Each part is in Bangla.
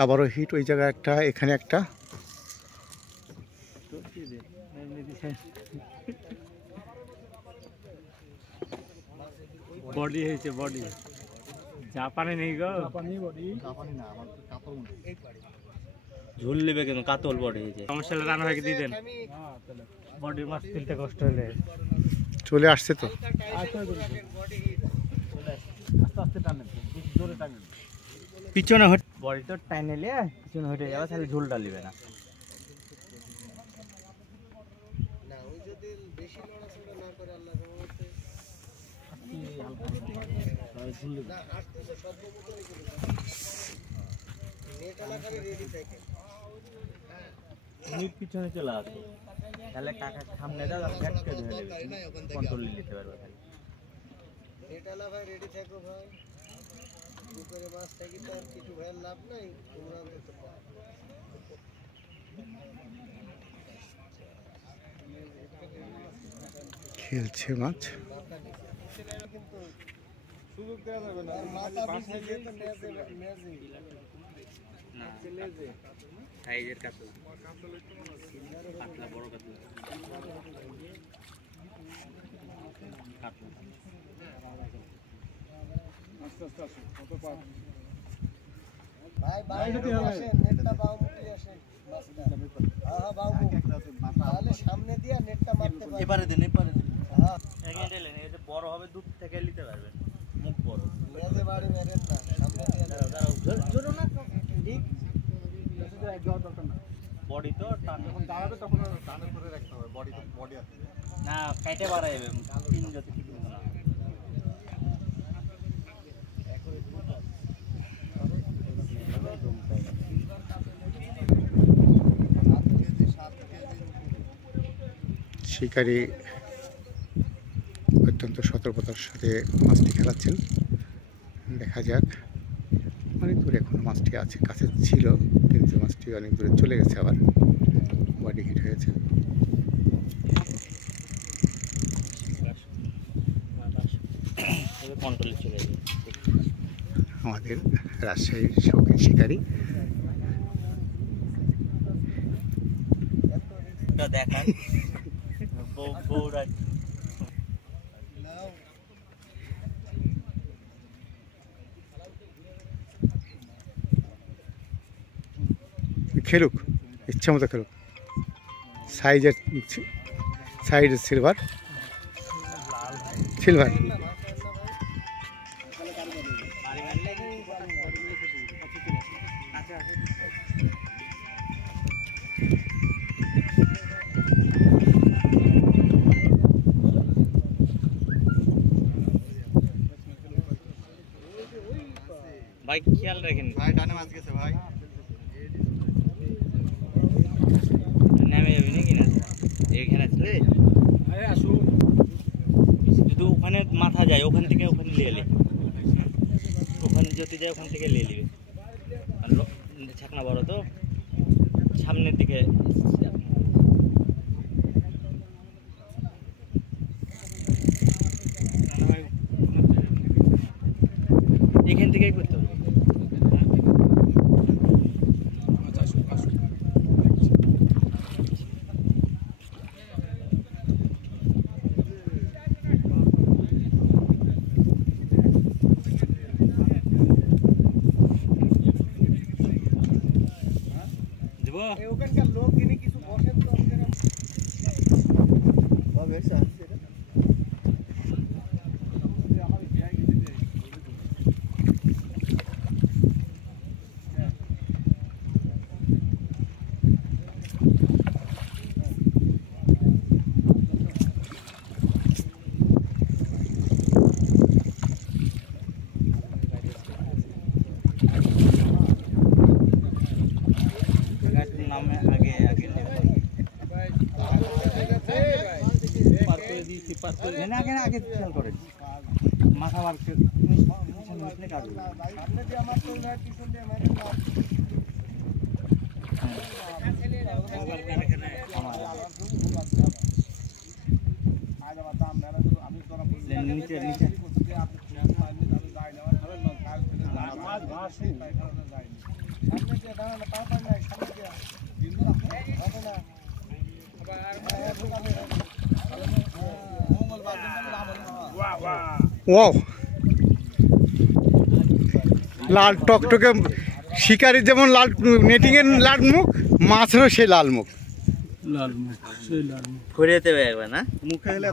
আবারও হিট ওই জায়গায় একটা, এখানে একটা। বডি হয়েছে, বডি জাপানি নেই গো, ঝুল নেবে কেন? কাতল বডি হয়েছে। সমস্যা হলে রান্না ভাইকে দিয়ে দেন, বডির মাছ তুলতে কষ্ট হলে। চলে আসছে তো। পিছনে বডি তো টাইম নিলে পিছনে হটে যাবে, তাহলে ঝোলটা নিবে না। পিছনে চলে আসো, তাহলে কাকা সামনে দাও, ব্যাগকে ধরে নেবে, কন্ট্রোল নিতে পারবে। নেটালা ভাই রেডি থাকো ভাই, পুকুরে মাছ থাকি তো আর কিছু ভাইয়ের লাভ নাই, তোমরা করতে পারো। খেলছে মাছ। কিন্তু সুযোগ দেওয়া যাবে না, মাথা পিছিয়ে গিয়ে তো ম্যাজিক না সাইজের কাতল, কাতলা, বড় কাতলা, ভাই বাইরে আসেন, নেটটা বাউমুখী আসেন মাছটা। হ্যাঁ বাউমুখ, তাহলে সামনে দিয়ে নেটটা মারতে পারবে। এপারে দেন, এপারে দেন। হ্যাঁ এখানে দিলেন, এই যে বড় হবে, দূর থেকে নিতে পারবেন, মুখ বড়। মেজে বাড়ি মেরেন না, সামনে দিয়ে জোরো না ঠিক মেসেজে এক যাওয়ার দরকার না। বডি তো টান, যখন দাঁড়াবে তখন টানের করে রাখতে হবে, বডি তো বডি আছে না কাইটে বাড়াইবে, তিন যত কি না। শিকারী অত্যন্ত সতর্কতার সাথে মাছটি খেলাচ্ছেন। দেখা যাক, অনেক দূরে এখন মাছটি আছে, কাছে ছিল কিন্তু মাছটি অনেক দূরে চলে গেছে, আবার বডি হিট হয়েছে। কন্ট্রোলে চলে যাবে। আমাদের রাজশাহীর শৌখিন শিকারী। দেখান বউরা খেলুক, ইচ্ছা মতো খেলুক। সাইজের সিলভার সিলভার। ভাই খেয়াল রাখেন, ভাই ডানে মাছ গেছে ভাই, নামে যাবি নাকি না? এখানে আসলে যদি ওখানে মাথা যায়, ওখান থেকে ওখানে নিয়ে এলে, ওখানে যদি যায় ওখান থেকে নিয়ে নিবে। ছাকনা বড় তো, সামনের দিকে এখান থেকেই করতে হবে। ওখানকার লোক কিনে কিছু বসেন তো নামে আগে আগে আগে আগে খেয়াল করেন, মাথা বার সামনে দিয়ে আমার তো পিছন দিয়ে মেরে না। নিচে নিচে সামনে দিয়ে দাঁড়ানো তাড়াতাড়ি নাই সামনে দিয়ে হবে না ওয়াও, লাল টকটকে শিকারির যেমন লাল নেটিং এর লাল মুখ, মাছেরও সেই লাল মুখ। ঘুরে যেতে হবে একবার না মুখে এলে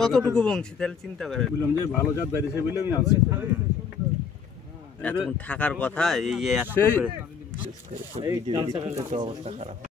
কতটুকু বংশী তাহলে চিন্তা করে বললাম যে ভালো জাত বাইরেছে বলে আমি আছি এতক্ষণ থাকার কথা এই সেই অবস্থা খারাপ।